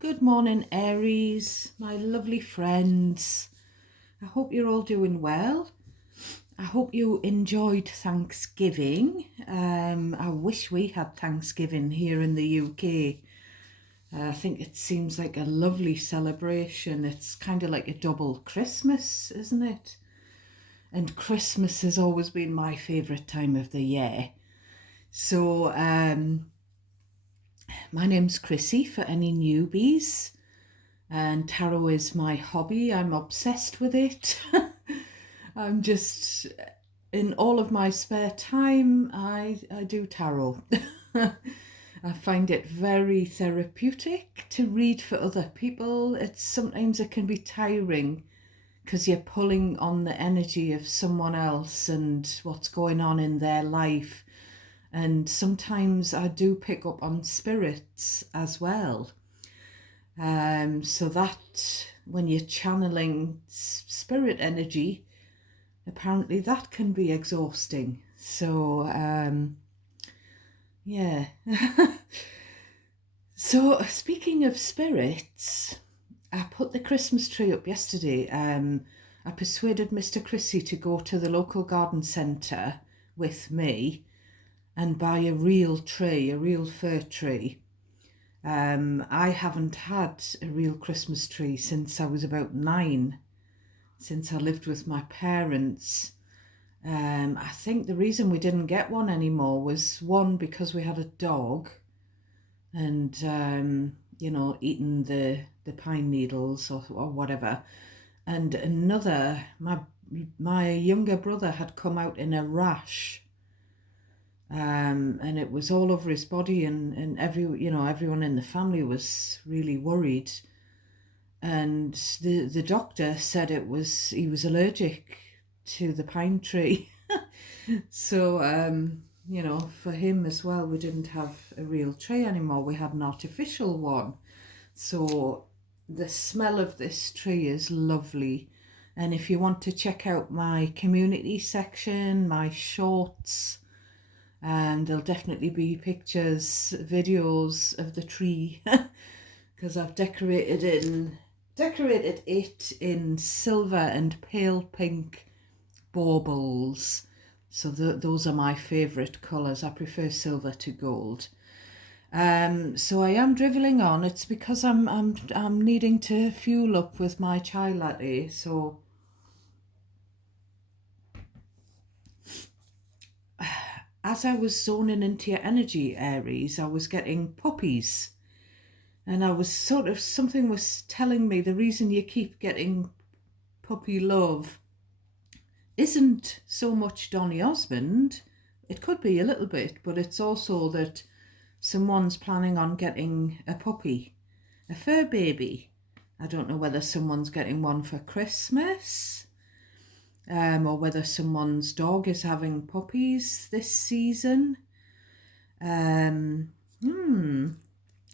Good morning, Aries, my lovely friends. I hope you're all doing well. I hope you enjoyed Thanksgiving. I wish we had Thanksgiving here in the UK. I think it seems like a lovely celebration. It's kind of like a double Christmas, isn't it? And Christmas has always been my favourite time of the year. So, my name's Chrissy for any newbies. And tarot is my hobby. I'm obsessed with it. I'm just in all of my spare time I do tarot. I find it very therapeutic to read for other people. It's sometimes it can be tiring because you're pulling on the energy of someone else and what's going on in their life. And sometimes I do pick up on spirits as well. So that when you're channeling spirit energy, apparently that can be exhausting. So, yeah. So, speaking of spirits, I put the Christmas tree up yesterday. I persuaded Mr. Chrissy to go to the local garden centre with me and buy a real tree, a real fir tree. I haven't had a real Christmas tree since I was about 9, since I lived with my parents. I think the reason we didn't get one anymore was one, because we had a dog and, eating the pine needles or whatever. And another, my younger brother had come out in a rash, and it was all over his body, and everyone in the family was really worried, and the doctor said he was allergic to the pine tree. So for him as well, we didn't have a real tree anymore, we had an artificial one. So the smell of this tree is lovely. And if you want to check out my community section, my shorts, there'll definitely be pictures, videos of the tree, because I've decorated it in silver and pale pink baubles. So those are my favourite colours. I prefer silver to gold. So I am drivelling on. It's because I'm needing to fuel up with my chai latte. So as I was zoning into your energy, Aries, I was getting puppies. And I was something was telling me the reason you keep getting puppy love isn't so much Donny Osmond. It could be a little bit, but it's also that someone's planning on getting a puppy, a fur baby. I don't know whether someone's getting one for Christmas, or whether someone's dog is having puppies this season.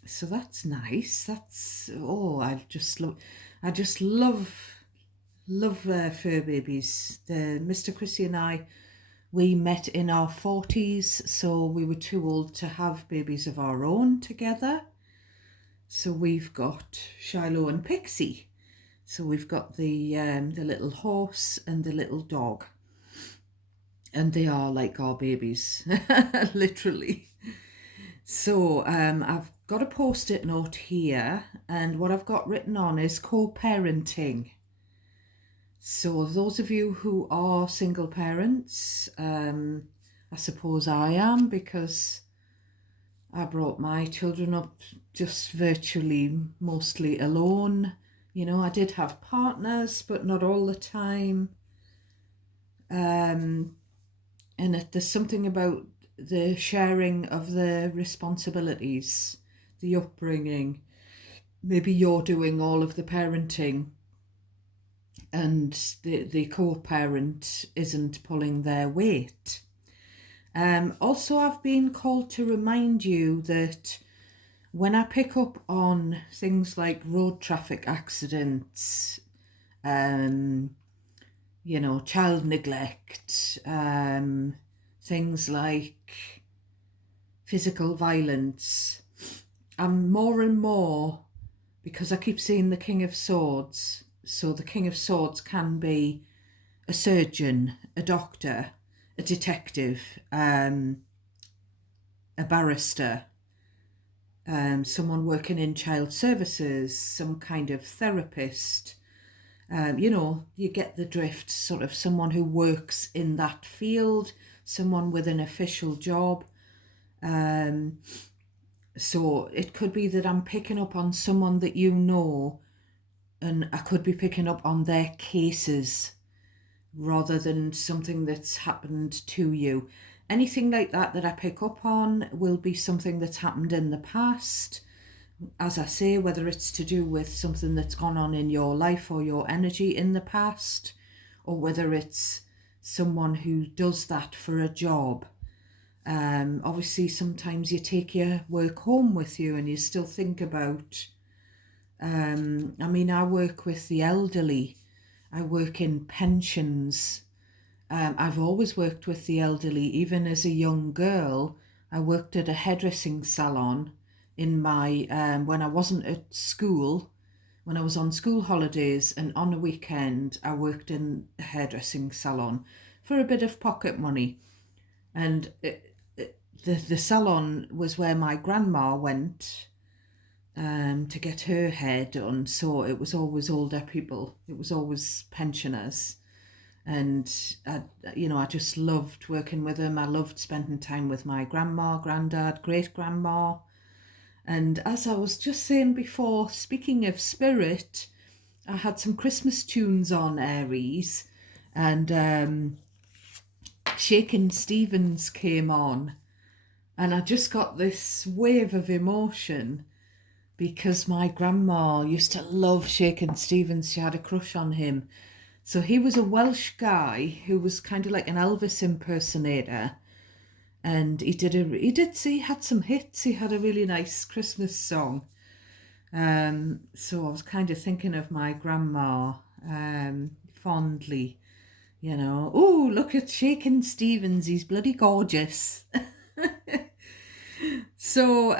So that's nice. I just love fur babies. Mr. Chrissy and I, we met in our 40s, so we were too old to have babies of our own together. So we've got Shiloh and Pixie. So we've got the little horse and the little dog, and they are like our babies, literally. So I've got a post-it note here, and what I've got written on is co-parenting. So those of you who are single parents, I suppose I am, because I brought my children up just virtually mostly alone. I did have partners, but not all the time. And there's something about the sharing of the responsibilities, the upbringing. Maybe you're doing all of the parenting and the co-parent isn't pulling their weight. Also, I've been called to remind you that when I pick up on things like road traffic accidents, child neglect, things like physical violence, I'm more and more because I keep seeing the King of Swords. So the King of Swords can be a surgeon, a doctor, a detective, a barrister, someone working in child services, some kind of therapist. You get the drift, sort of someone who works in that field, someone with an official job. So it could be that I'm picking up on someone that you know, and I could be picking up on their cases rather than something that's happened to you. Anything like that I pick up on will be something that's happened in the past. As I say, whether it's to do with something that's gone on in your life or your energy in the past, or whether it's someone who does that for a job. Obviously, sometimes you take your work home with you and you still think about, I work with the elderly. I work in pensions. I've always worked with the elderly. Even as a young girl, I worked at a hairdressing salon in my when I wasn't at school, when I was on school holidays, and on a weekend I worked in a hairdressing salon for a bit of pocket money. And the salon was where my grandma went to get her hair done. So it was always older people. It was always pensioners. And I just loved working with them. I loved spending time with my grandma, granddad, great grandma. And as I was just saying before, speaking of spirit, I had some Christmas tunes on Aries, and Shakin' Stevens came on, and I just got this wave of emotion because my grandma used to love Shakin' Stevens. She had a crush on him. So he was a Welsh guy who was kind of like an Elvis impersonator, and he had some hits. He had a really nice Christmas song. So I was kind of thinking of my grandma fondly. Oh, look at Shakin' Stevens, he's bloody gorgeous. So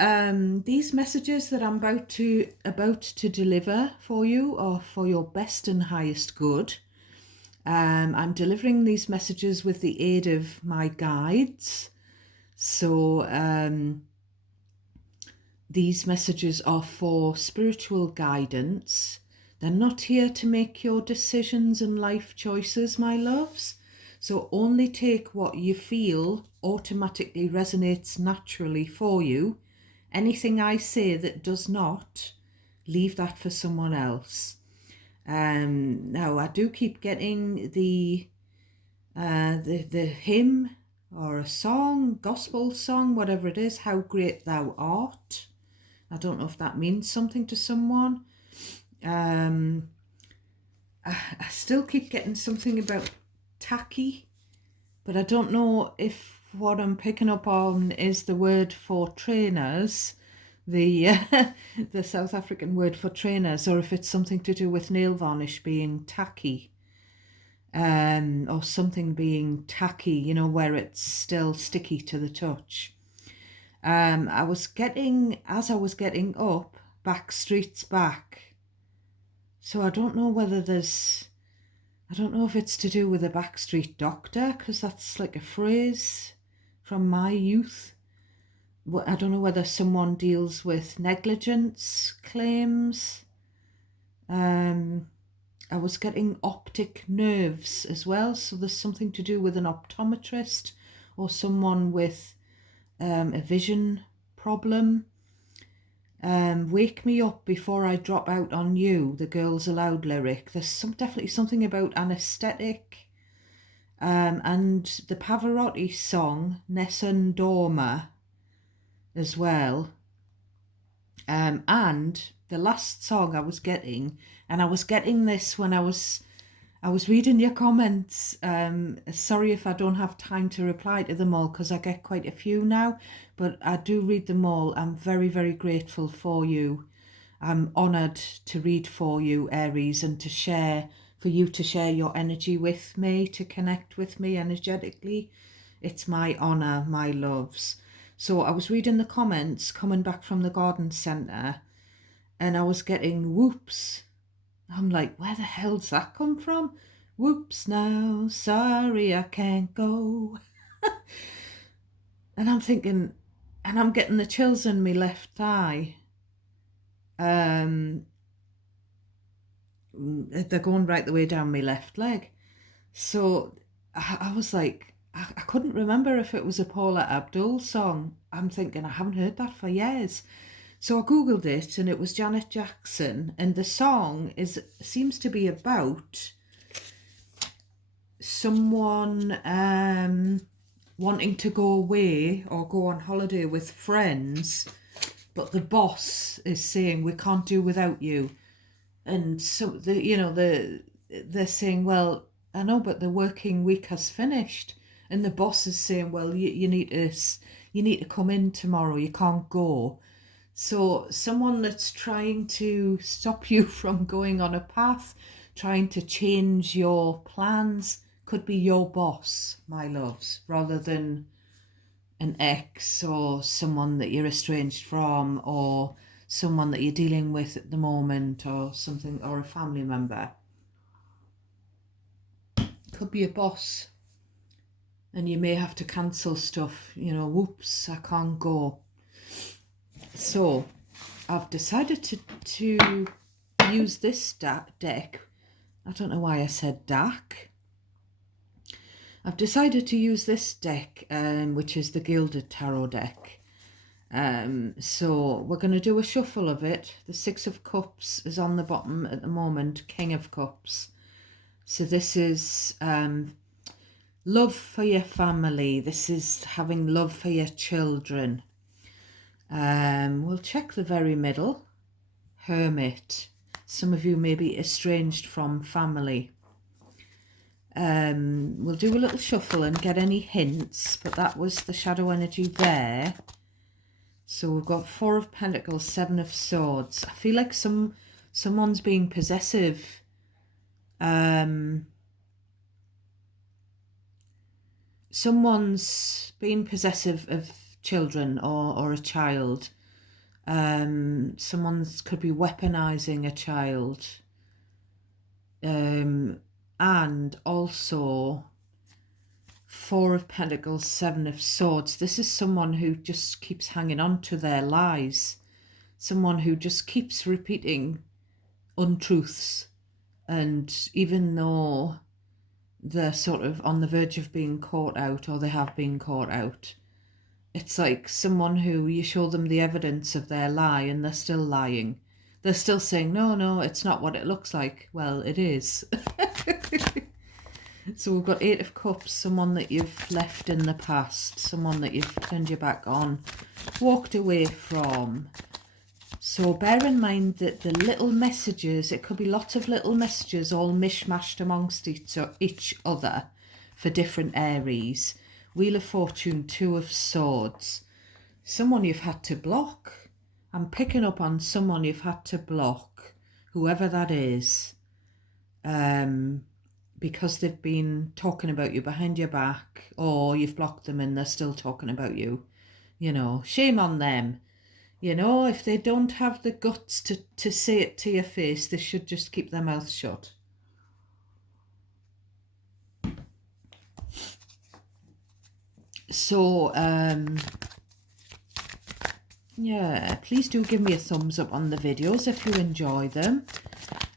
these messages that I'm about to deliver for you are for your best and highest good. I'm delivering these messages with the aid of my guides. So these messages are for spiritual guidance. They're not here to make your decisions and life choices, my loves. So only take what you feel automatically resonates naturally for you. Anything I say that does not, leave that for someone else. Now I do keep getting the hymn or a song, gospel song, whatever it is, How Great Thou Art. I don't know if that means something to someone. I still keep getting something about tacky, but I don't know if what I'm picking up on is the word for trainers, the the South African word for trainers, or if it's something to do with nail varnish being tacky, or something being tacky, where it's still sticky to the touch. As I was getting up, Backstreet's Back. So I don't know if it's to do with a backstreet doctor, because that's like a phrase from my youth. I don't know whether someone deals with negligence claims. I was getting optic nerves as well, so there's something to do with an optometrist or someone with a vision problem. Wake Me Up Before I Drop Out on You, the Girls Aloud lyric. There's definitely something about anaesthetic. And the Pavarotti song, Nessun Dorma, as well. And the last song I was getting, and I was getting this when I was reading your comments. Sorry if I don't have time to reply to them all, because I get quite a few now, but I do read them all. I'm very, very grateful for you. I'm honoured to read for you, Aries, and for you to share your energy with me, to connect with me energetically. It's my honour, my loves. So I was reading the comments coming back from the garden centre, and I was getting whoops. I'm like, where the hell's that come from? Whoops now, sorry I can't go. And I'm thinking, and I'm getting the chills in my left thigh. They're going right the way down my left leg. So I was like, I couldn't remember if it was a Paula Abdul song. I'm thinking, I haven't heard that for years. So I Googled it, and it was Janet Jackson, and the song seems to be about someone wanting to go away or go on holiday with friends, but the boss is saying, we can't do without you. And so they're saying, well, I know, but the working week has finished. And the boss is saying, well, you need to come in tomorrow, you can't go. So someone that's trying to stop you from going on a path, trying to change your plans, could be your boss, my loves, rather than an ex or someone that you're estranged from, or someone that you're dealing with at the moment, or something, or a family member. Could be a boss, and you may have to cancel stuff, whoops, I can't go. So I've decided to use this deck. I don't know why I said deck. I've decided to use this deck, which is the Gilded Tarot deck. So we're going to do a shuffle of it. The Six of Cups is on the bottom at the moment, King of Cups. So this is love for your family. This is having love for your children. We'll check the very middle, Hermit. Some of you may be estranged from family. We'll do a little shuffle and get any hints, but that was the shadow energy there. So we've got Four of Pentacles, Seven of Swords. I feel like someone's being possessive. Someone's being possessive of children or a child. Someone could be weaponizing a child. And also Four of Pentacles, Seven of Swords. This is someone who just keeps hanging on to their lies. Someone who just keeps repeating untruths. And even though they're sort of on the verge of being caught out, or they have been caught out, it's like someone who you show them the evidence of their lie and they're still lying. They're still saying, no, it's not what it looks like. Well, it is. So we've got Eight of Cups, someone that you've left in the past, someone that you've turned your back on, walked away from. So bear in mind that the little messages, it could be lots of little messages all mishmashed amongst each other for different Aries. Wheel of Fortune, Two of Swords. Someone you've had to block. I'm picking up on someone you've had to block, whoever that is, because they've been talking about you behind your back, or you've blocked them and they're still talking about you. Shame on them. If they don't have the guts to say it to your face, they should just keep their mouth shut. So, yeah, please do give me a thumbs up on the videos if you enjoy them.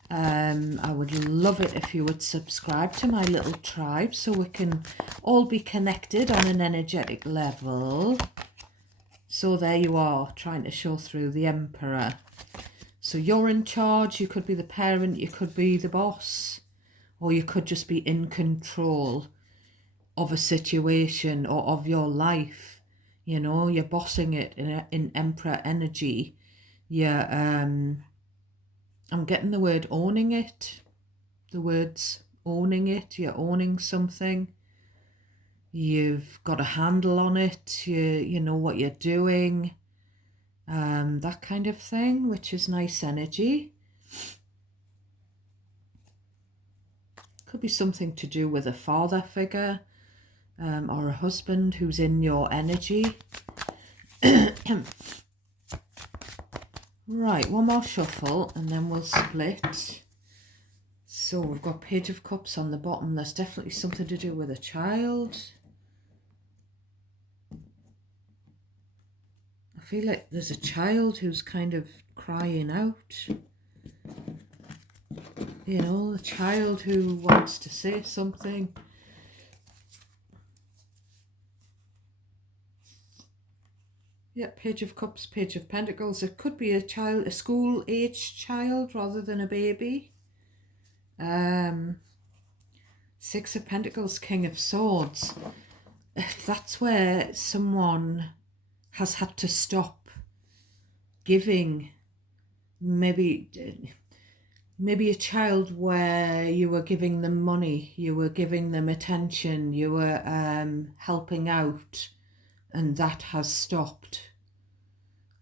I would love it if you would subscribe to my little tribe so we can all be connected on an energetic level. So there you are, trying to show through the Emperor. So you're in charge, you could be the parent, you could be the boss, or you could just be in control of a situation or of your life. You're bossing it in Emperor energy. I'm getting the word owning it. The words owning it, you're owning something. You've got a handle on it, you know what you're doing, that kind of thing, which is nice energy. Could be something to do with a father figure, or a husband who's in your energy. Right, one more shuffle and then we'll split. So we've got Page of Cups on the bottom. There's definitely something to do with a child. I feel like there's a child who's kind of crying out. You know, a child who wants to say something. Yeah, Page of Cups, Page of Pentacles. It could be a child, a school-aged child rather than a baby. Six of Pentacles, King of Swords. That's where someone has had to stop giving. Maybe a child where you were giving them money, you were giving them attention, you were helping out, and that has stopped.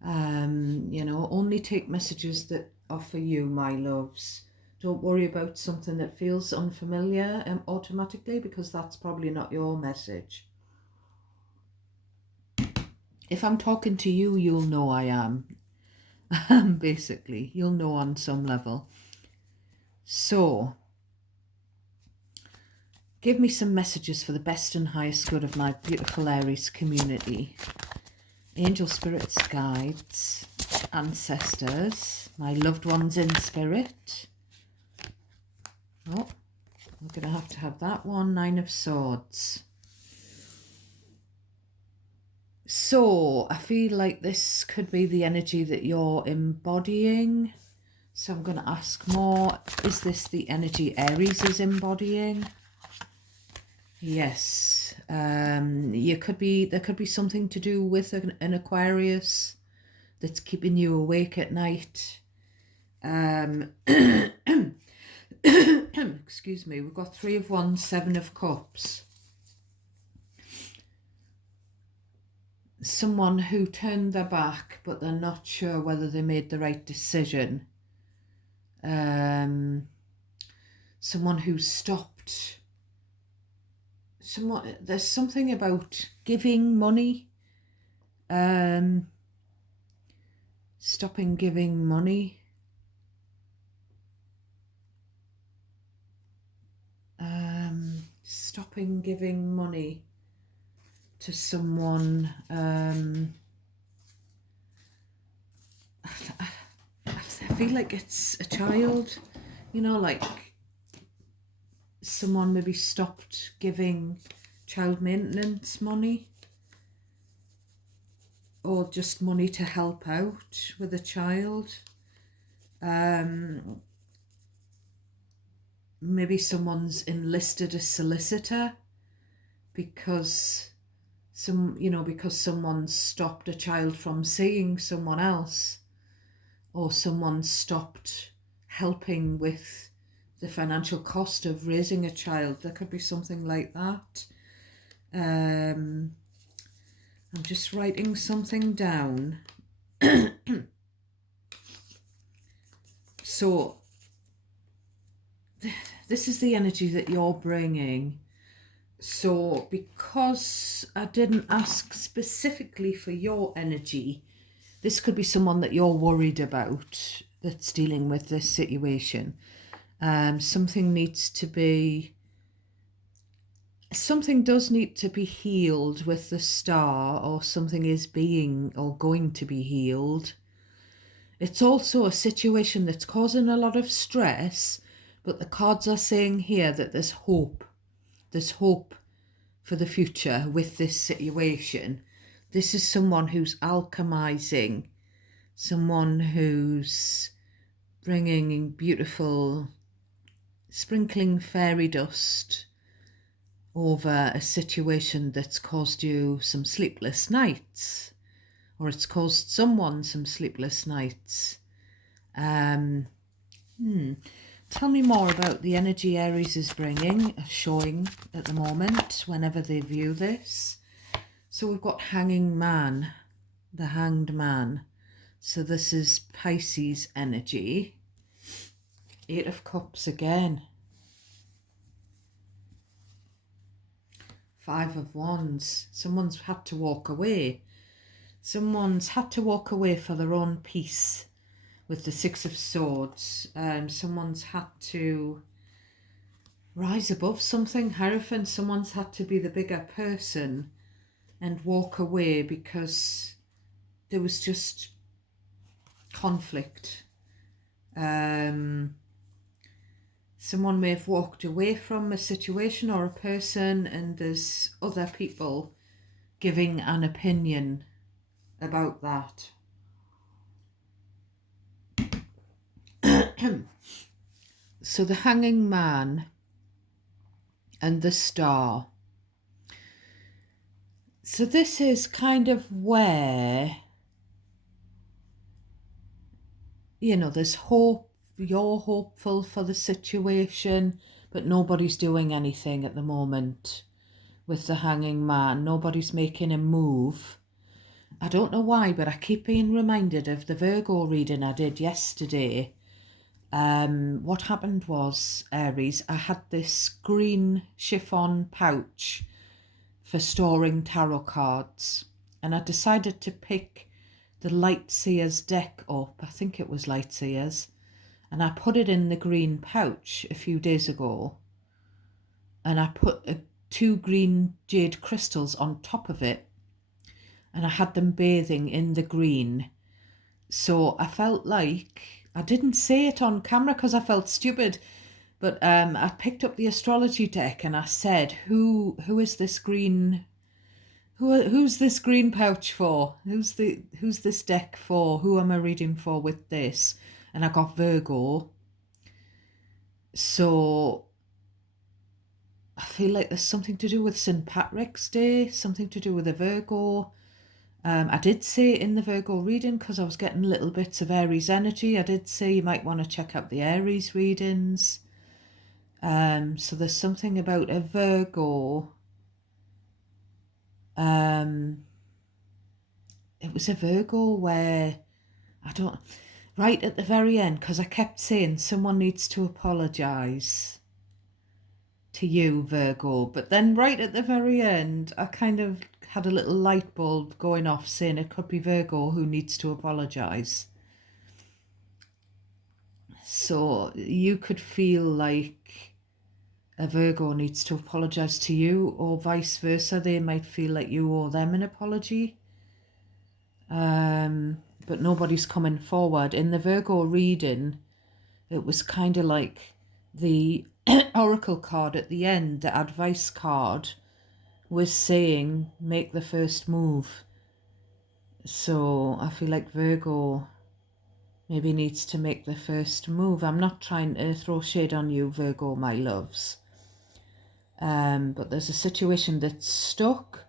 You know, only take messages that are for you, my loves. Don't worry about something that feels unfamiliar automatically, because that's probably not your message. If I'm talking to you, you'll know I am. Basically, you'll know on some level. So, give me some messages for the best and highest good of my beautiful Aries community. Angel spirits, guides, ancestors, my loved ones in spirit. Oh, I'm going to have that one. Nine of Swords. So, I feel like this could be the energy that you're embodying. So I'm going to ask more. Is this the energy Aries is embodying? Yes. There could be something to do with an Aquarius that's keeping you awake at night. Excuse me. We've got Three of Wands, Seven of Cups. Someone who turned their back, but they're not sure whether they made the right decision. Someone who stopped. There's something about giving money. Stopping giving money. Stopping giving money to someone. I feel like it's a child, you know, like someone maybe stopped giving child maintenance money, or just money to help out with a child. Maybe someone's enlisted a solicitor because someone stopped a child from seeing someone else, or someone stopped helping with the financial cost of raising a child. There could be something like that. I'm just writing something down. So this is the energy that you're bringing. So because I didn't ask specifically for your energy, this could be someone that you're worried about that's dealing with this situation. Something does need to be healed with the Star, or something is being or going to be healed. It's also a situation that's causing a lot of stress, but the cards are saying here that there's hope. There's hope for the future with this situation. This is someone who's alchemizing, someone who's bringing beautiful, sprinkling fairy dust over a situation that's caused you some sleepless nights, or it's caused someone some sleepless nights. Tell me more about the energy Aries is bringing, showing at the moment, whenever they view this. So we've got Hanging Man, the Hanged Man. So this is Pisces energy. Eight of Cups again. Five of Wands. Someone's had to walk away. Someone's had to walk away for their own peace. with the Six of Swords. Someone's had to rise above something. Hierophant, someone's had to be the bigger person and walk away because there was just conflict. Someone may have walked away from a situation or a person, and there's other people giving an opinion about that. So the Hanging Man and the Star. So this is kind of where, you know, there's hope, you're hopeful for the situation, but nobody's doing anything at the moment with the Hanging Man. Nobody's making a move. I don't know why, but I keep being reminded of the Virgo reading I did yesterday. What happened was, Aries, I had this green chiffon pouch for storing tarot cards, and I decided to pick the Lightseers deck up. I think it was Lightseers, and I put it in the green pouch a few days ago, and I put 2 green jade crystals on top of it, and I had them bathing in the green. So I felt like, I didn't say it on camera because I felt stupid, but I picked up the astrology deck and I said, who is this green, who's this green pouch for? Who's this deck for? Who am I reading for with this? And I got Virgo. So I feel like there's something to do with St. Patrick's Day, something to do with a Virgo. I did say in the Virgo reading, because I was getting little bits of Aries energy, I did say you might want to check out the Aries readings. So there's something about a Virgo. It was a Virgo where, right at the very end, because I kept saying someone needs to apologise to you, Virgo. But then right at the very end, I kind of had a little light bulb going off saying it could be Virgo who needs to apologise. So you could feel like a Virgo needs to apologise to you, or vice versa. They might feel like you owe them an apology. But nobody's coming forward. In the Virgo reading, it was kind of like the oracle card at the end, the advice card, was saying make the first move. So I feel like Virgo maybe needs to make the first move. I'm not trying to throw shade on you, Virgo, my loves. But there's a situation that's stuck.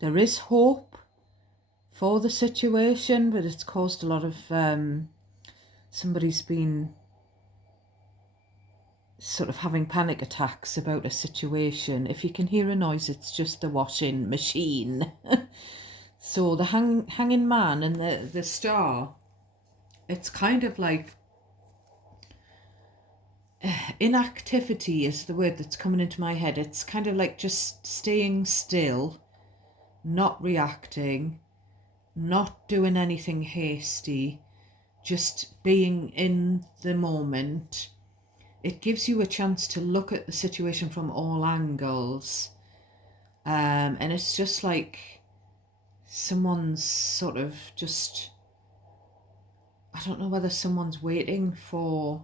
There is hope for the situation, but it's caused a lot of, somebody's been sort of having panic attacks about a situation. If you can hear a noise, it's just the washing machine. So the hanging man and the star, it's kind of like inactivity is the word that's coming into my head. It's kind of like just staying still, not reacting, not doing anything hasty, just being in the moment. It gives you a chance to look at the situation from all angles. And it's just like someone's sort of just, I don't know whether someone's waiting for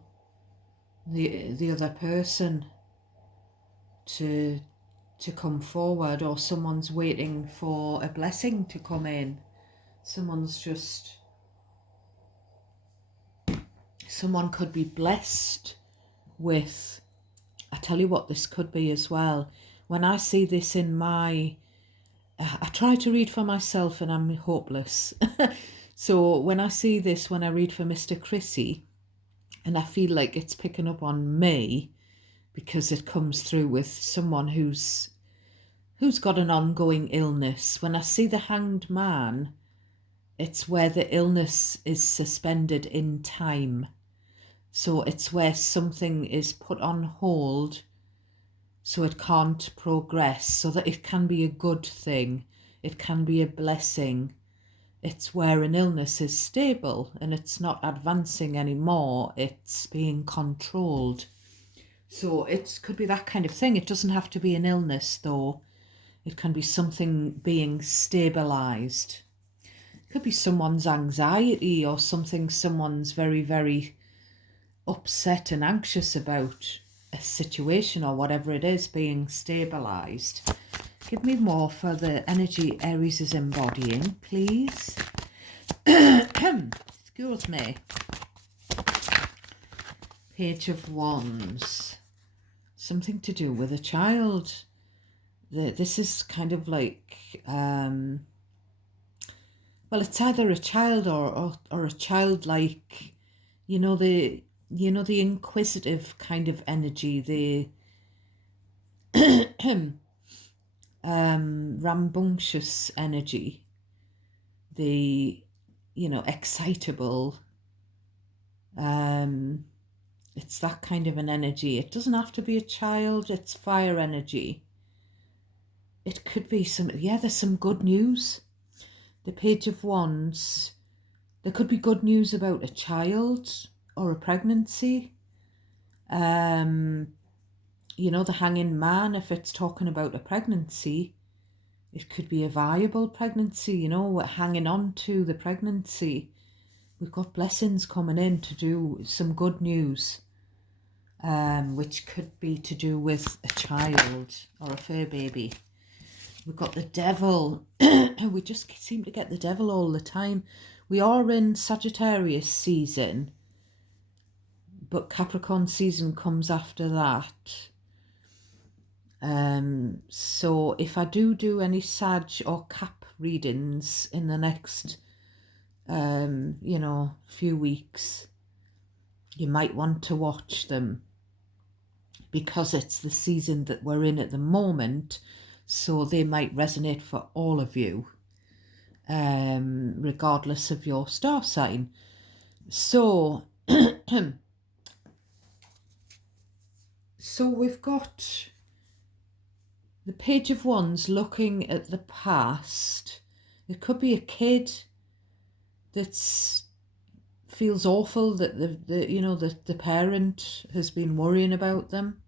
the other person to come forward, or someone's waiting for a blessing to come in. Someone could be blessed with, I tell you what this could be as well. When I see this in I try to read for myself and I'm hopeless. So when I see this, when I read for Mr. Chrissy, and I feel like it's picking up on me because it comes through with someone who's got an ongoing illness. When I see the Hanged Man, it's where the illness is suspended in time. So it's where something is put on hold so it can't progress, so that it can be a good thing. It can be a blessing. It's where an illness is stable and it's not advancing anymore, it's being controlled. So it could be that kind of thing. It doesn't have to be an illness though. It can be something being stabilized. It could be someone's anxiety or something someone's very, very upset and anxious about, a situation or whatever it is being stabilized. Give me more for the energy Aries is embodying, please. Excuse me. Page of Wands. Something to do with a child. This is kind of like, well, it's either a child or a childlike, the inquisitive kind of energy, the rambunctious energy, the excitable, it's that kind of an energy. It doesn't have to be a child, it's fire energy. It could be there's some good news. The Page of Wands, there could be good news about a child or a pregnancy. The Hanging Man, if it's talking about a pregnancy, it could be a viable pregnancy, we're hanging on to the pregnancy. We've got blessings coming in to do some good news, which could be to do with a child or a fur baby. We've got the Devil. We just seem to get the Devil all the time. We are in Sagittarius season, but Capricorn season comes after that. So if I do any Sag or Cap readings in the next, few weeks, you might want to watch them because it's the season that we're in at the moment. So they might resonate for all of you, regardless of your star sign. So, so we've got the Page of Wands looking at the past. It could be a kid that feels awful that the parent has been worrying about them.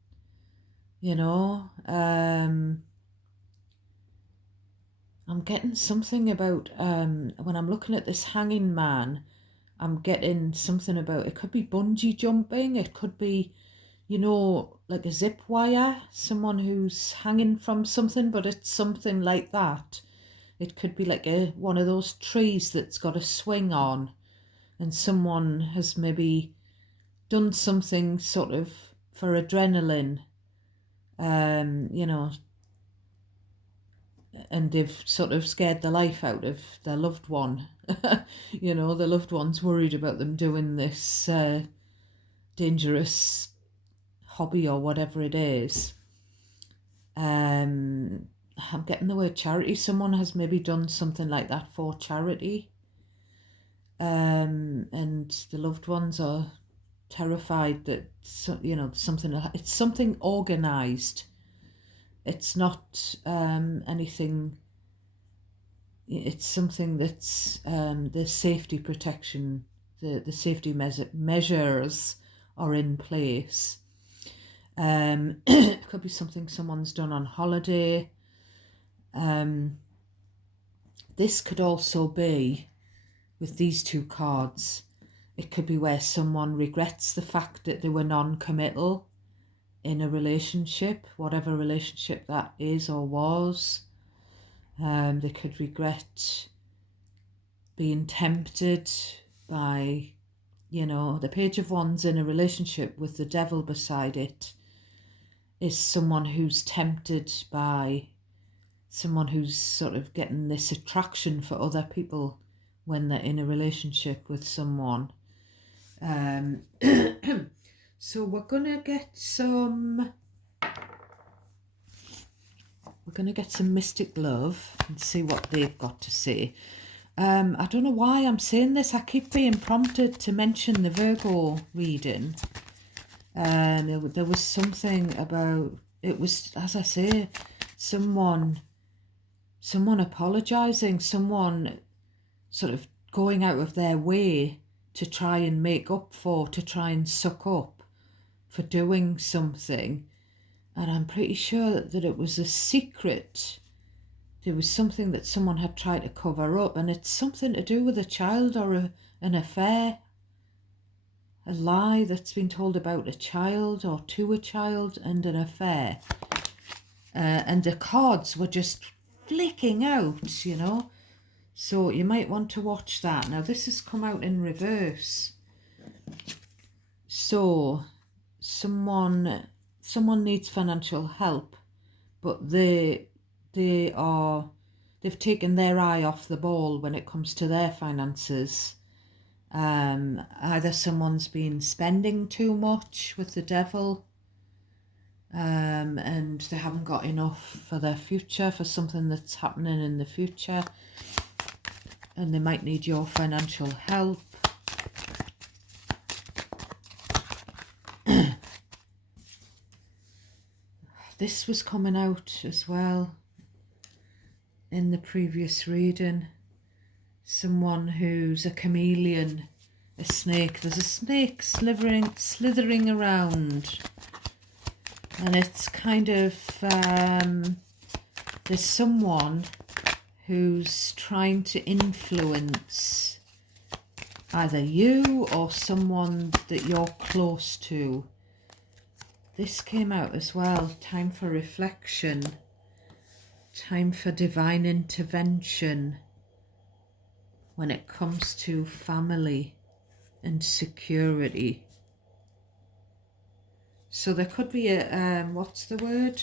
I'm getting something about, when I'm looking at this Hanging Man, I'm getting something about, it could be bungee jumping, it could be, like a zip wire, someone who's hanging from something, but it's something like that. It could be like one of those trees that's got a swing on, and someone has maybe done something sort of for adrenaline, and they've sort of scared the life out of their loved one. The loved one's worried about them doing this dangerous hobby or whatever it is. I'm getting the word charity. Someone has maybe done something like that for charity. And the loved ones are terrified that, it's something organised. It's not anything, it's something that's the safety protection, the safety measures are in place. It could be something someone's done on holiday. This could also be, with these two cards, it could be where someone regrets the fact that they were non-committal in a relationship, whatever relationship that is or was. They could regret being tempted by, the Page of Wands in a relationship with the Devil beside it is someone who's tempted by someone who's sort of getting this attraction for other people when they're in a relationship with someone. So we're gonna get some Mystic Love and see what they've got to say. I don't know why I'm saying this. I keep being prompted to mention the Virgo reading. There was something about, it was, as I say, someone apologising, someone sort of going out of their way to try and make up for, to try and suck up for doing something. And I'm pretty sure that it was a secret. There was something that someone had tried to cover up, and it's something to do with a child or an affair. A lie that's been told about a child or to a child and an affair. And the cards were just flicking out, you know. So you might want to watch that. Now this has come out in reverse. So someone needs financial help, but they've taken their eye off the ball when it comes to their finances. Either someone's been spending too much with the devil, and they haven't got enough for their future, for something that's happening in the future, and they might need your financial help. This was coming out as well in the previous reading. Someone who's a chameleon, a snake. There's a snake slithering around, and it's kind of there's someone who's trying to influence either you or someone that you're close to. This came out as well. Time for reflection. Time for divine intervention when it comes to family and security. So there could be a, what's the word?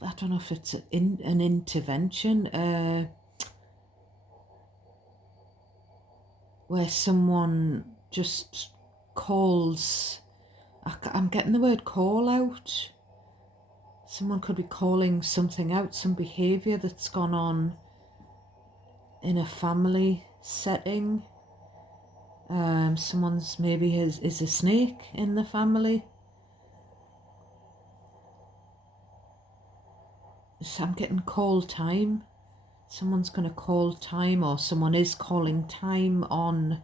I don't know if it's an intervention, where someone just calls, I'm getting the word call out. Someone could be calling something out, some behaviour that's gone on in a family setting. Someone's maybe is a snake in the family. So I'm getting call time. Someone's going to call time, or someone is calling time on.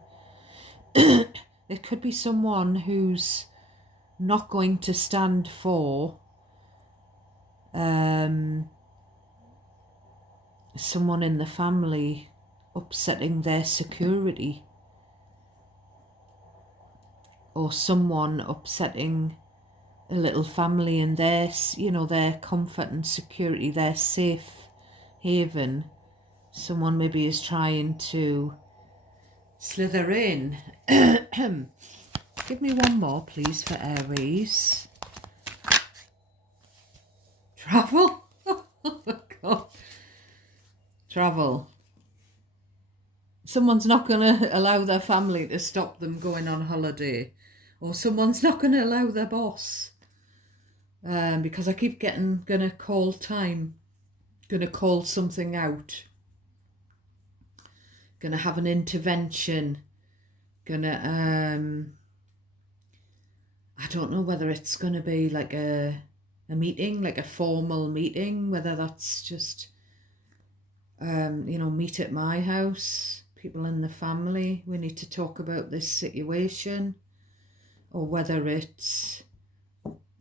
It could be someone who's not going to stand for someone in the family upsetting their security, or someone upsetting a little family and their, you know, their comfort and security, their safe haven. Someone maybe is trying to slither in. Give me one more, please, for Aries. Travel? Oh my God. Travel. Someone's not going to allow their family to stop them going on holiday. Or someone's not going to allow their boss. Because I keep getting going to call time. Going to call something out. Going to have an intervention. Going to, I don't know whether it's going to be like a meeting, like a formal meeting, whether that's just, you know, meet at my house, people in the family, we need to talk about this situation, or whether it's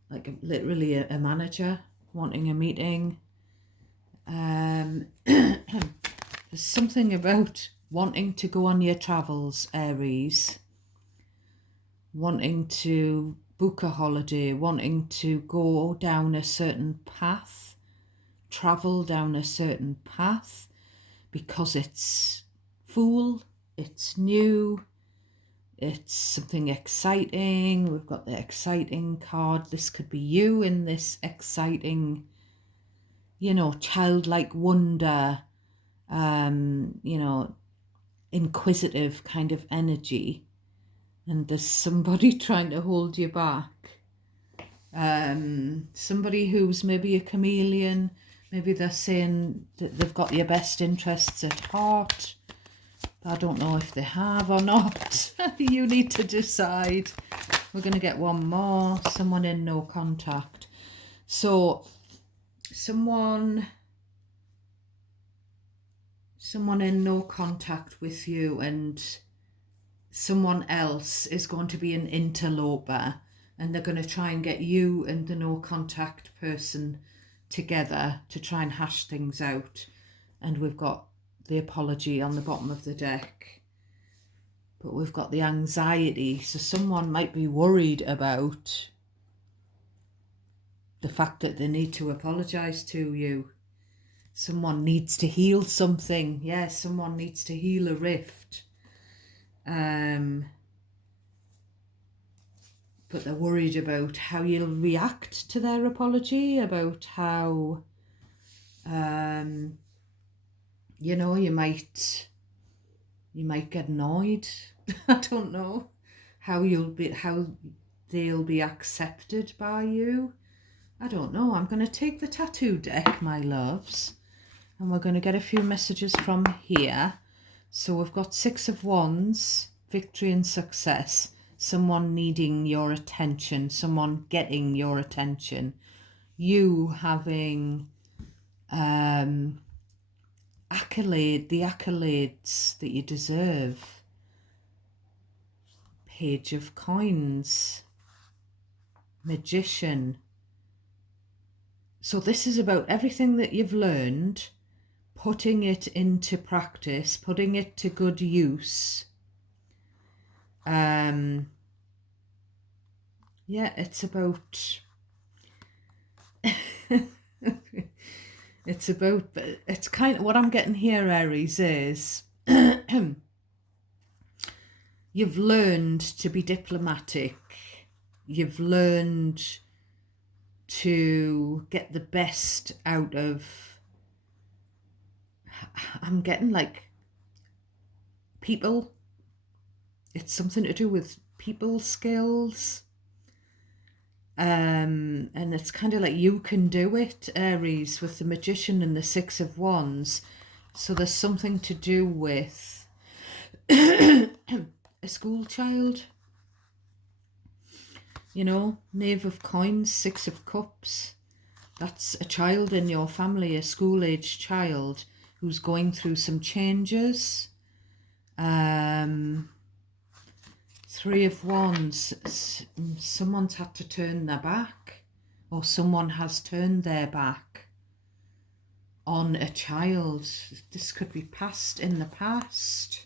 like literally a manager wanting a meeting. There's something about wanting to go on your travels, Aries, wanting to book a holiday, wanting to go down a certain path, travel down a certain path, because it's full, it's new, it's something exciting. We've got the exciting card. This could be you in this exciting, you know, childlike wonder, you know, inquisitive kind of energy. And there's somebody trying to hold you back. Somebody who's maybe a chameleon. Maybe they're saying that they've got your best interests at heart. I don't know if they have or not. You need to decide. We're going to get one more. Someone in no contact. So someone in no contact with you, and someone else is going to be an interloper, and they're going to try and get you and the no contact person together to try and hash things out. And we've got the apology on the bottom of the deck, but we've got the anxiety. So someone might be worried about the fact that they need to apologize to you. Someone needs to heal something. Yeah, someone needs to heal a rift. But they're worried about how you'll react to their apology, about how, you might get annoyed. I don't know how they'll be accepted by you. I don't know. I'm going to take the tattoo deck, my loves, and we're going to get a few messages from here. So we've got 6 of Wands, victory and success, someone needing your attention, someone getting your attention, you having the accolades that you deserve. Page of Coins, Magician. So this is about everything that you've learned, putting it into practice, putting it to good use. It's about it's kind of what I'm getting here, Aries, is you've learned to be diplomatic. You've learned to get the best out of, I'm getting like people. It's something to do with people skills. And it's kind of like you can do it, Aries, with the Magician and the 6 of Wands. So there's something to do with a school child. Knave of Coins, 6 of Cups. That's a child in your family, a school-age child who's going through some changes. 3 of Wands, someone's had to turn their back, or someone has turned their back on a child. This could be past, in the past.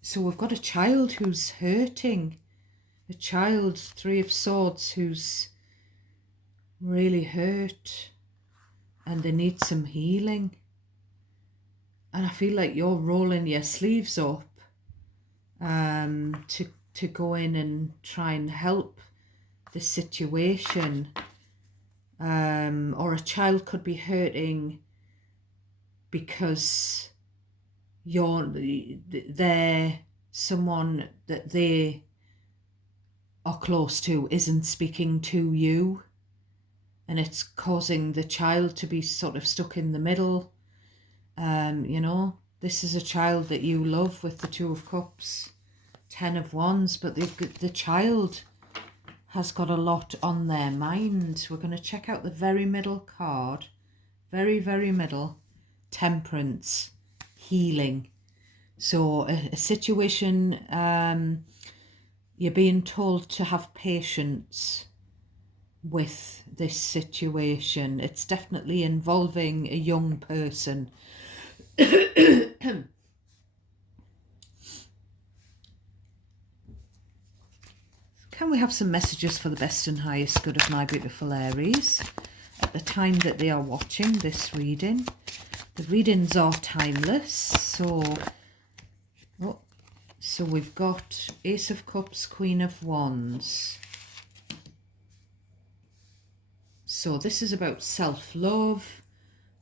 So we've got a child who's hurting, a child, 3 of Swords, who's really hurt and they need some healing. And I feel like you're rolling your sleeves up to go in and try and help the situation. Or a child could be hurting because they're someone that they are close to isn't speaking to you, and it's causing the child to be sort of stuck in the middle. This is a child that you love with the 2 of Cups, 10 of Wands, but the child has got a lot on their mind. We're going to check out the very middle card, very, very middle, Temperance, healing. So a situation, you're being told to have patience with this situation. It's definitely involving a young person. Can we have some messages for the best and highest good of my beautiful Aries at the time that they are watching this reading? The readings are timeless. So we've got Ace of Cups, Queen of Wands. So this is about self-love.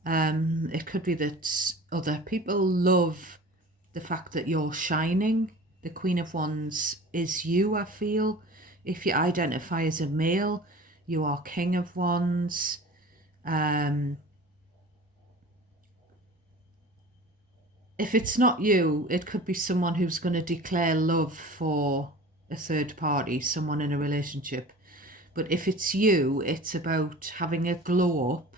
It could be that other people love the fact that you're shining. The Queen of Wands is you, I feel. If you identify as a male, you are King of Wands. If it's not you, it could be someone who's going to declare love for a third party, someone in a relationship. But if it's you, it's about having a glow up.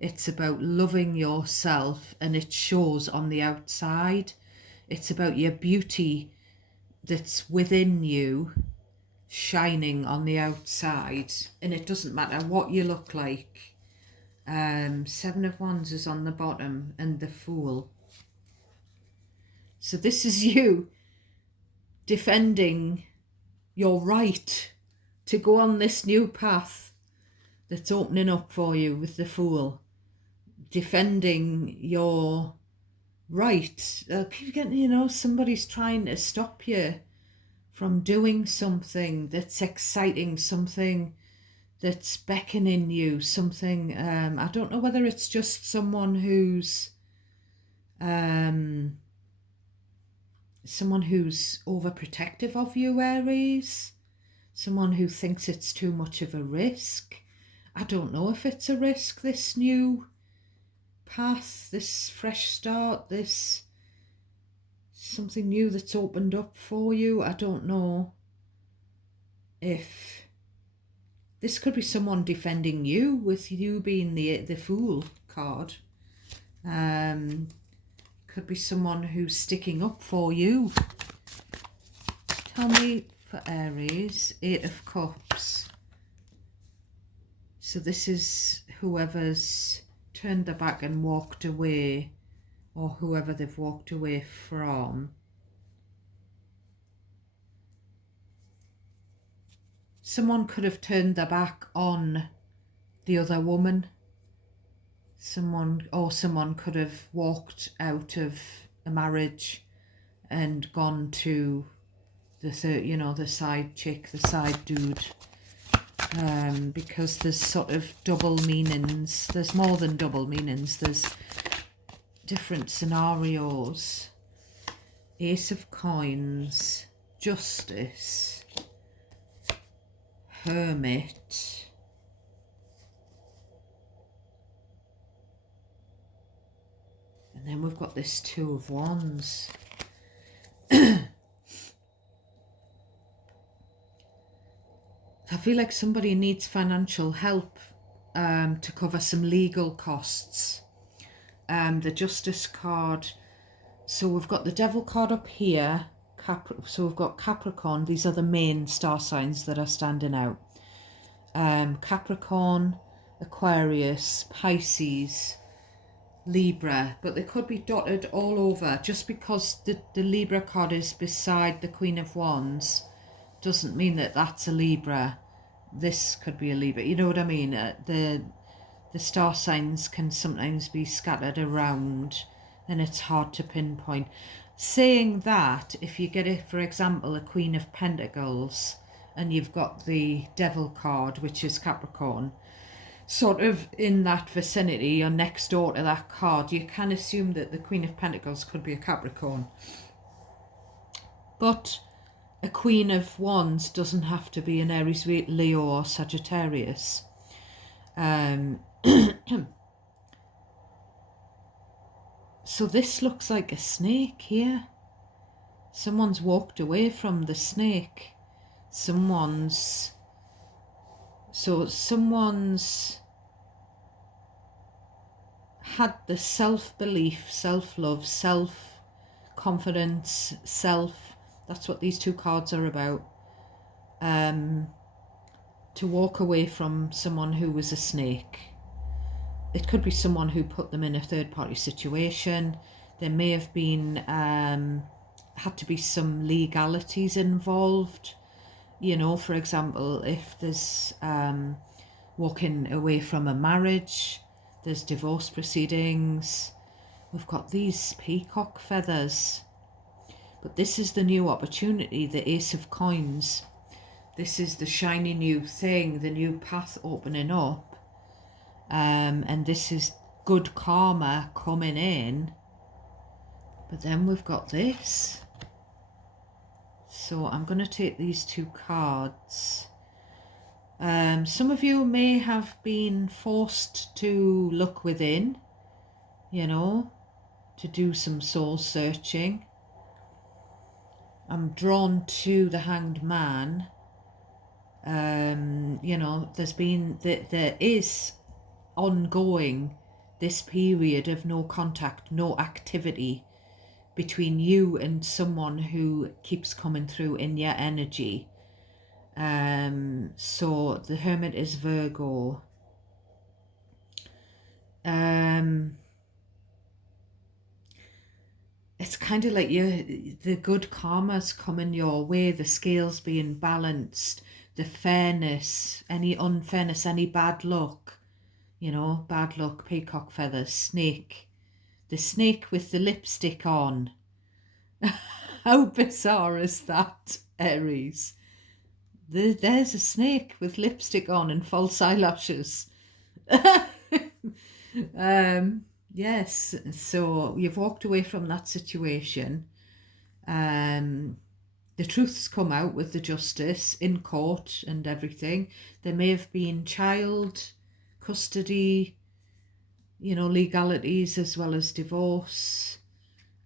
It's about loving yourself, and it shows on the outside. It's about your beauty that's within you shining on the outside, and it doesn't matter what you look like. Seven of Wands is on the bottom, and the Fool. So this is you defending your right to go on this new path that's opening up for you with the Fool. Defending your right. Keep getting, somebody's trying to stop you from doing something that's exciting, something that's beckoning you, something, I don't know whether it's just someone who's overprotective of you, Aries, someone who thinks it's too much of a risk. I don't know if it's a risk, this new path, this fresh start, this something new that's opened up for you. I don't know if this could be someone defending you, with you being the Fool card. Could be someone who's sticking up for you. Tell me for Aries, Eight of Cups. So this is whoever's turned their back and walked away, or whoever they've walked away from. Someone could have turned their back on the other woman. Someone could have walked out of a marriage and gone to the side chick, the side dude. Because there's sort of double meanings. There's more than double meanings. There's different scenarios. Ace of Coins, Justice, Hermit, and then we've got this Two of Wands. I feel like somebody needs financial help to cover some legal costs. The Justice card. So we've got the Devil card up here. So we've got Capricorn. These are the main star signs that are standing out. Capricorn, Aquarius, Pisces, Libra. But they could be dotted all over. Just because the Libra card is beside the Queen of Wands doesn't mean that that's a Libra. This could be a Libra. You know what I mean? The star signs can sometimes be scattered around, and it's hard to pinpoint. Saying that, if you get it, for example, a Queen of Pentacles, and you've got the Devil card, which is Capricorn, sort of in that vicinity or next door to that card, you can assume that the Queen of Pentacles could be a Capricorn. But a Queen of Wands doesn't have to be an Aries, Leo or Sagittarius. So this looks like a snake here. Someone's walked away from the snake. Someone's had the self-belief, self-love, self-confidence, that's what these two cards are about. To walk away from someone who was a snake. It could be someone who put them in a third-party situation. There may have been, had to be some legalities involved. For example, if there's walking away from a marriage, there's divorce proceedings. We've got these peacock feathers. But this is the new opportunity, the Ace of Coins. This is the shiny new thing, the new path opening up. And this is good karma coming in. But then we've got this. So I'm going to take these two cards. Some of you may have been forced to look within, to do some soul searching. I'm drawn to the Hanged Man. You know, there is ongoing this period of no contact, no activity between you and someone who keeps coming through in your energy. So the Hermit is Virgo. It's kind of like the good karma's coming your way, the scales being balanced, the fairness, any unfairness, any bad luck, you know, bad luck, peacock feathers, snake, the snake with the lipstick on. How bizarre is that, Aries? There's a snake with lipstick on and false eyelashes. Yes, so you've walked away from that situation. The truth's come out with the justice in court and everything. There may have been child custody, you know, legalities as well as divorce.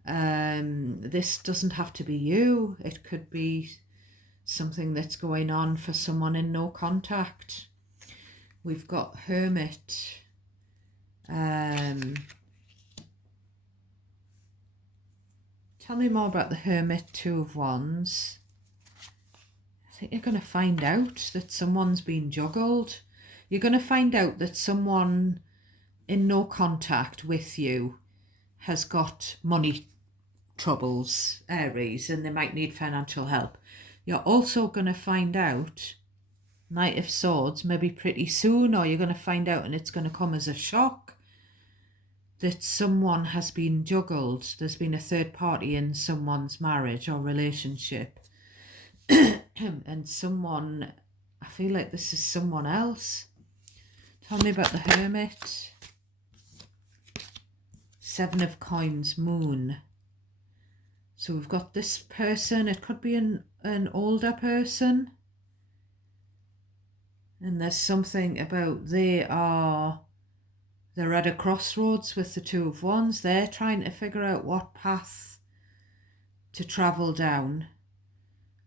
This doesn't have to be you. It could be something that's going on for someone in no contact. We've got Hermit. Tell me more about the Hermit, Two of Wands. I think you're going to find out that someone's been juggled. You're going to find out that someone in no contact with you has got money troubles, Aries, and they might need financial help. You're also going to find out, Knight of Swords, maybe pretty soon, or you're going to find out and it's going to come as a shock, that someone has been juggled. There's been a third party in someone's marriage or relationship. And someone, I feel like this is someone else. Tell me about the Hermit. Seven of Coins, Moon. So we've got this person. It could be an older person. And there's something about they're at a crossroads with the Two of Wands. They're trying to figure out what path to travel down.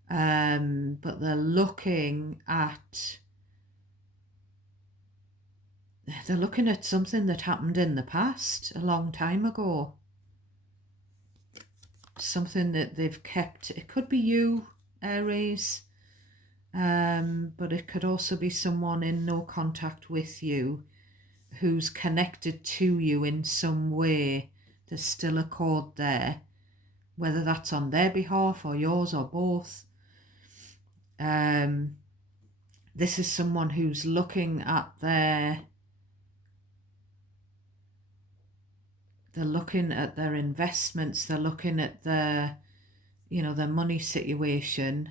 But they're looking at something that happened in the past, a long time ago. Something that they've kept. It could be you, Aries, but it could also be someone in no contact with you who's connected to you in some way. There's still a cord there, whether that's on their behalf or yours or both. This is someone who's looking at they're looking at their investments, they're looking at their money situation,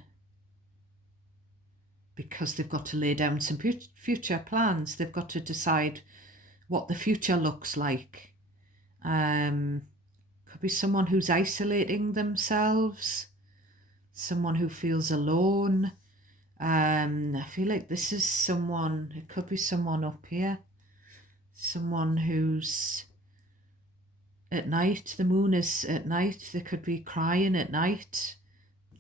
because they've got to lay down some future plans. They've got to decide what the future looks like. Could be someone who's isolating themselves, someone who feels alone. I feel like this is someone, it could be someone up here, someone who's at night. The moon is at night. They could be crying at night.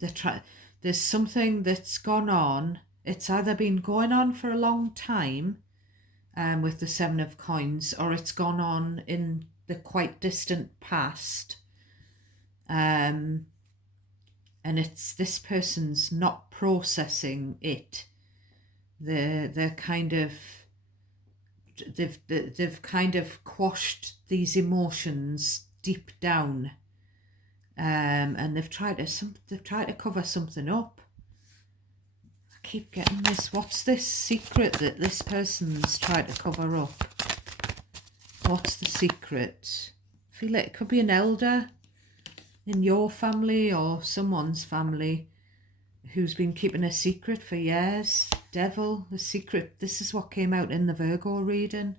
There's something that's gone on. It's either been going on for a long time, with the Seven of Coins, or it's gone on in the quite distant past. And it's this person's not processing it. They're kind of they've kind of quashed these emotions deep down, and they've tried to cover something up. I keep getting this. What's this secret that this person's tried to cover up? What's the secret? I feel like it could be an elder in your family or someone's family who's been keeping a secret for years. Devil, the secret. This is what came out in the Virgo reading.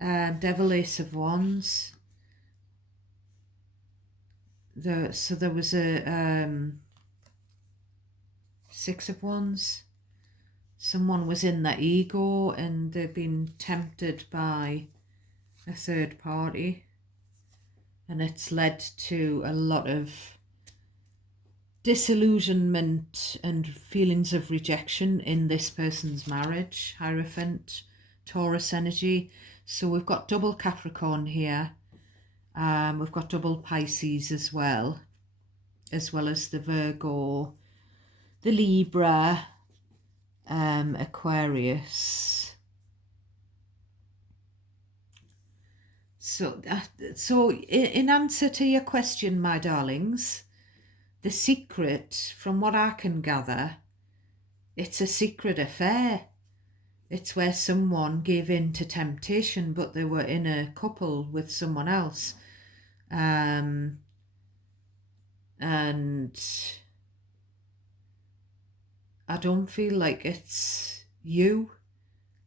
Devil, Ace of Wands. So there was a Six of Wands. Someone was in their ego and they've been tempted by a third party, and it's led to a lot of disillusionment and feelings of rejection in this person's marriage. Hierophant, Taurus energy. So we've got double Capricorn here. We've got double Pisces as well as the Virgo, the Libra, Aquarius. So in answer to your question, my darlings, the secret, from what I can gather, it's a secret affair. It's where someone gave in to temptation, but they were in a couple with someone else. And I don't feel like it's you.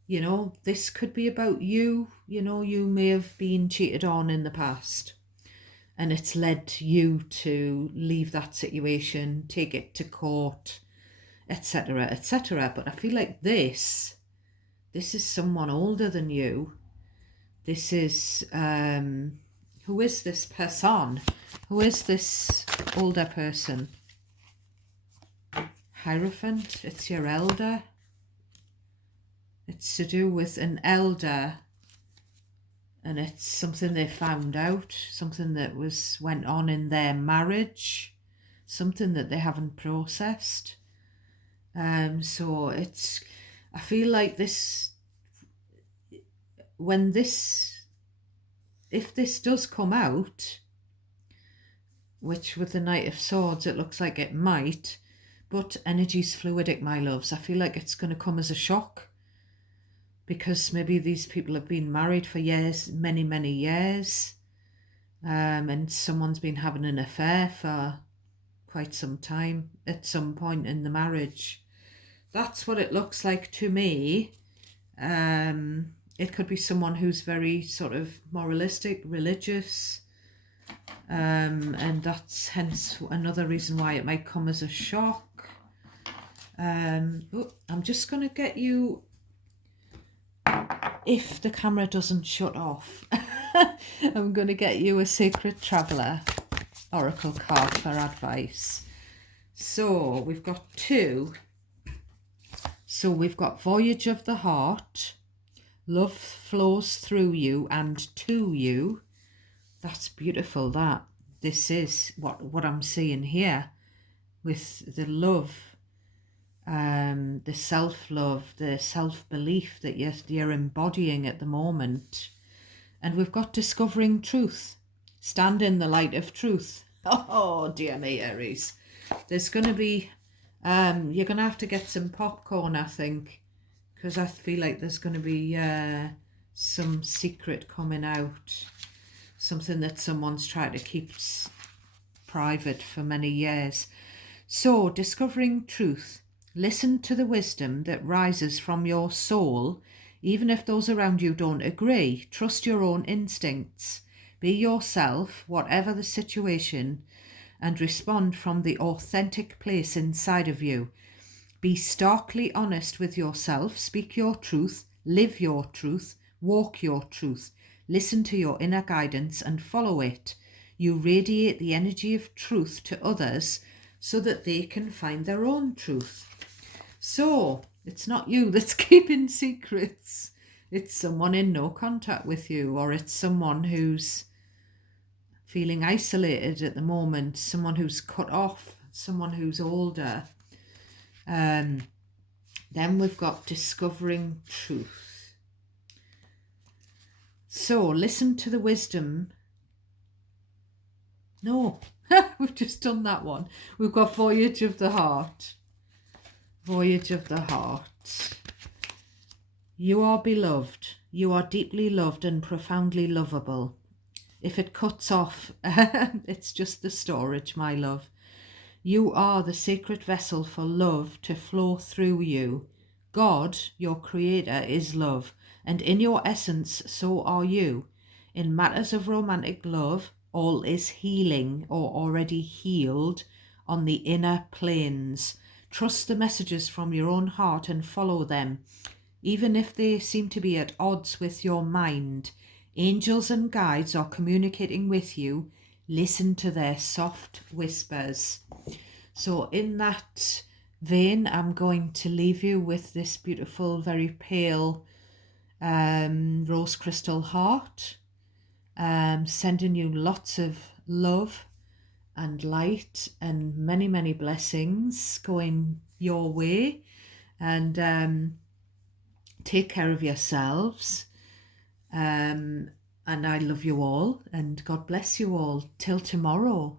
You know, this could be about you. You know, you may have been cheated on in the past, and it's led you to leave that situation, take it to court, etc., etc. But I feel like this is someone older than you. This is, who is this person? Who is this older person? Hierophant, it's your elder. It's to do with an elder, and it's something they found out, something that went on in their marriage, something that they haven't processed. So it's, I feel like this, if this does come out, which with the Knight of Swords it looks like it might, but energy's fluidic, my loves. I feel like it's going to come as a shock, because maybe these people have been married for years, many, many years, and someone's been having an affair for quite some time at some point in the marriage. That's what it looks like to me. It could be someone who's very sort of moralistic, religious, and that's hence another reason why it might come as a shock. I'm just going to get you, if the camera doesn't shut off, I'm going to get you a Sacred Traveller Oracle card for advice. So we've got two. So we've got Voyage of the Heart. Love flows through you and to you. That's beautiful, that. This is what I'm seeing here with the love, the self-love, the self-belief that you're embodying at the moment. And we've got Discovering Truth. Stand in the light of truth. Oh, dear me, Aries. There's going to be, you're going to have to get some popcorn, I think, because I feel like there's going to be some secret coming out. Something that someone's tried to keep private for many years. So, Discovering Truth. Listen to the wisdom that rises from your soul, even if those around you don't agree. Trust your own instincts. Be yourself, whatever the situation, and respond from the authentic place inside of you. Be starkly honest with yourself. Speak your truth. Live your truth. Walk your truth. Listen to your inner guidance and follow it. You radiate the energy of truth to others so that they can find their own truth. So, it's not you that's keeping secrets. It's someone in no contact with you, or it's someone who's feeling isolated at the moment, someone who's cut off, someone who's older. Then we've got Discovering Truth. So, listen to the wisdom. No, we've just done that one. We've got Voyage of the Heart. Voyage of the Heart. You are beloved. You are deeply loved and profoundly lovable. If it cuts off, it's just the storage, my love. You are the sacred vessel for love to flow through you. God, your creator, is love, and in your essence, so are you. In matters of romantic love, all is healing or already healed on the inner planes. Trust the messages from your own heart and follow them, even if they seem to be at odds with your mind. Angels and guides are communicating with you. Listen to their soft whispers. So in that vein, I'm going to leave you with this beautiful, very pale rose crystal heart, sending you lots of love and light and many, many blessings going your way. And take care of yourselves. And I love you all, and God bless you all till tomorrow.